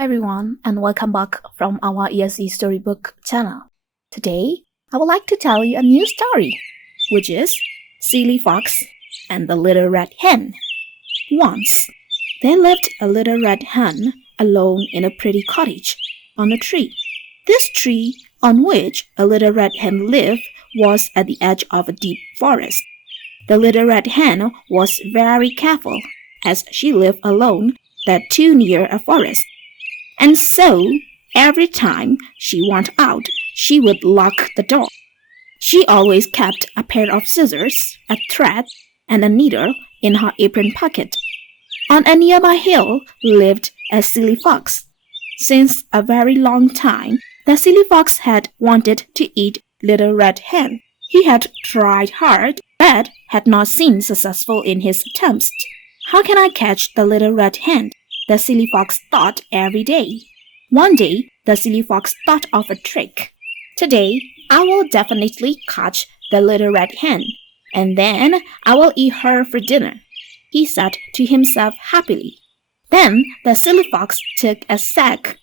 everyone, and welcome back from our ESC Storybook channel. Today, I would like to tell you a new story, which is Sly Fox and the Little Red Hen. Once, there lived a little red hen alone in a pretty cottage on a tree. This tree, on which a little red hen lived, was at the edge of a deep forest. The little red hen was very careful, as she lived alone, that too near a forest. And so, every time she went out, she would lock the door. She always kept a pair of scissors, a thread, and a needle in her apron pocket. On a nearby hill lived a Sly Fox. Since a very long time, the Sly Fox had wanted to eat Little Red Hen. He had tried hard, but had not been successful in his attempts. How can I catch the Little Red Hen? The Sly Fox thought every day. One day, the Sly Fox thought of a trick. Today, I will definitely catch the Little Red Hen, and then I will eat her for dinner, he said to himself happily. Then the Sly Fox took a sack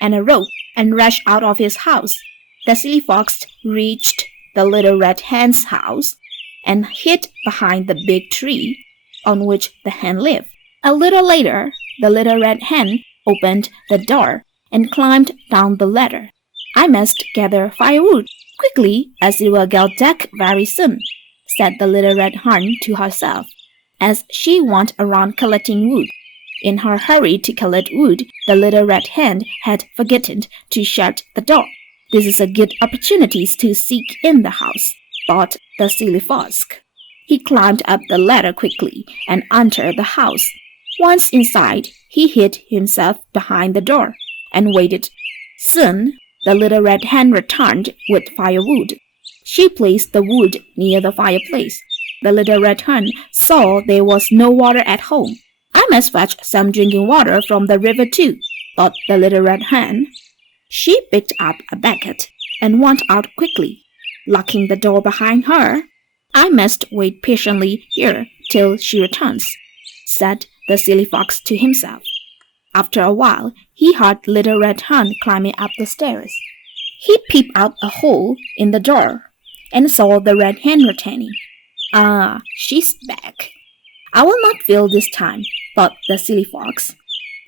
and a rope and rushed out of his house. The Sly Fox reached the Little Red Hen's house and hid behind the big tree on which the hen lived. A little later, the Little Red Hen opened the door and climbed down the ladder. I must gather firewood quickly, as it will get dark very soon, said the Little Red Hen to herself, as she went around collecting wood. In her hurry to collect wood, the Little Red Hen had forgotten to shut the door. This is a good opportunity to sneak in the house, thought the Sly Fox. He climbed up the ladder quickly and entered the house. Once inside, he hid himself behind the door and waited. Soon, the Little Red Hen returned with firewood. She placed the wood near the fireplace. The Little Red Hen saw there was no water at home. I must fetch some drinking water from the river too, thought the Little Red Hen. She picked up a bucket and went out quickly, locking the door behind her. I must wait patiently here till she returns, said the Sly Fox to himself. After a while, he heard Little Red Hen climbing up the stairs. He peeped out a hole in the door and saw the Red Hen returning. Ah, she's back. I will not fail this time, thought the Sly Fox.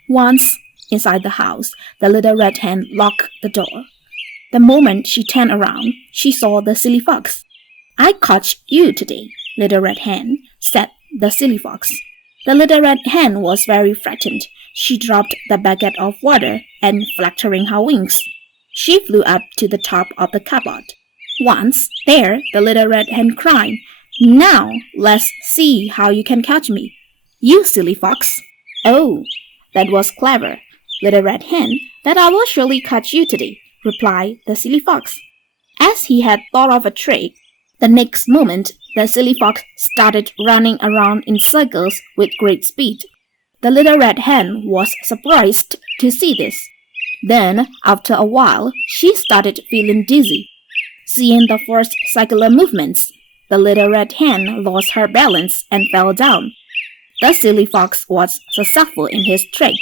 Once inside the house, the Little Red Hen locked the door. The moment she turned around, she saw the Sly Fox. I caught you today, Little Red Hen, said the Sly Fox. The Little Red Hen was very frightened. She dropped the bucket of water and, fluttering her wings, she flew up to the top of the cupboard. Once there, the Little Red Hen cried, "Now, let's see how you can catch me, you Sly Fox." "Oh, that was clever, Little Red Hen, but I will surely catch you today," replied the Sly Fox. As he had thought of a trick, the next moment, the Sly Fox started running around in circles with great speed. The Little Red Hen was surprised to see this. Then, after a while, she started feeling dizzy. Seeing the first circular movements, the Little Red Hen lost her balance and fell down. The Sly Fox was successful in his trick.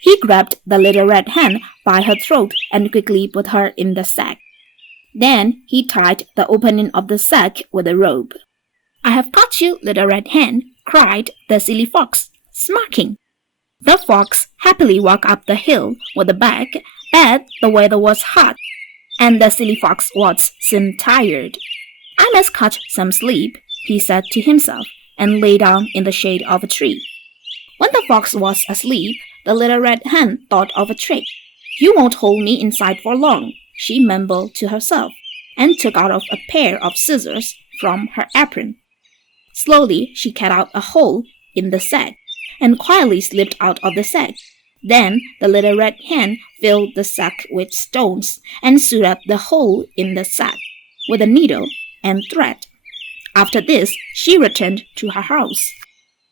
He grabbed the Little Red Hen by her throat and quickly put her in the sack. Then he tied the opening of the sack with a rope. "I have caught you, Little Red Hen," cried the Sly Fox, smirking. The fox happily walked up the hill with the bag, but the weather was hot, and the Sly Fox was soon tired. "I must catch some sleep," he said to himself, and lay down in the shade of a tree. When the fox was asleep, the Little Red Hen thought of a trick. "You won't hold me inside for long," she mumbled to herself, and took out a pair of scissors from her apron. Slowly, she cut out a hole in the sack and quietly slipped out of the sack. Then the Little Red Hen filled the sack with stones and sewed up the hole in the sack with a needle and thread. After this, she returned to her house.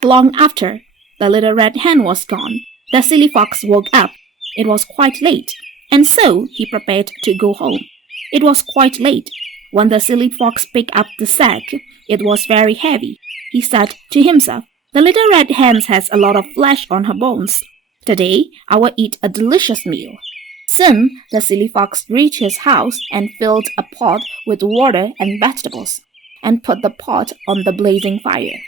Long after the Little Red Hen was gone, the Sly Fox woke up. It was quite late, and so he prepared to go home. It was quite late. When the Sly Fox picked up the sack, it was very heavy. He said to himself, "The Little Red Hen has a lot of flesh on her bones. Today, I will eat a delicious meal. Soon, the silly fox reached his house and filled a pot with water and vegetables, and put the pot on the blazing fire.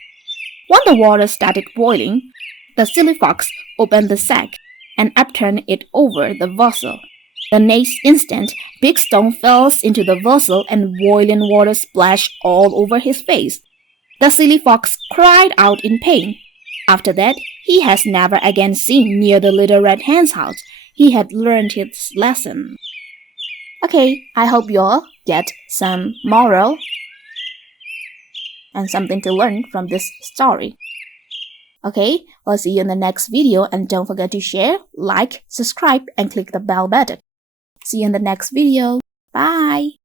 When the water started boiling, the silly fox opened the sack and upturned it over the vessel. The next instant, big stone fell into the vessel and boiling water splashed all over his face. The silly fox cried out in pain. After that, he has never again seen near the little red hen's house. He had learned his lesson. Okay, I hope you all get some moral and something to learn from this story. Okay, we'll see you in the next video, and don't forget to share, like, subscribe, and click the bell button. See you in the next video. Bye!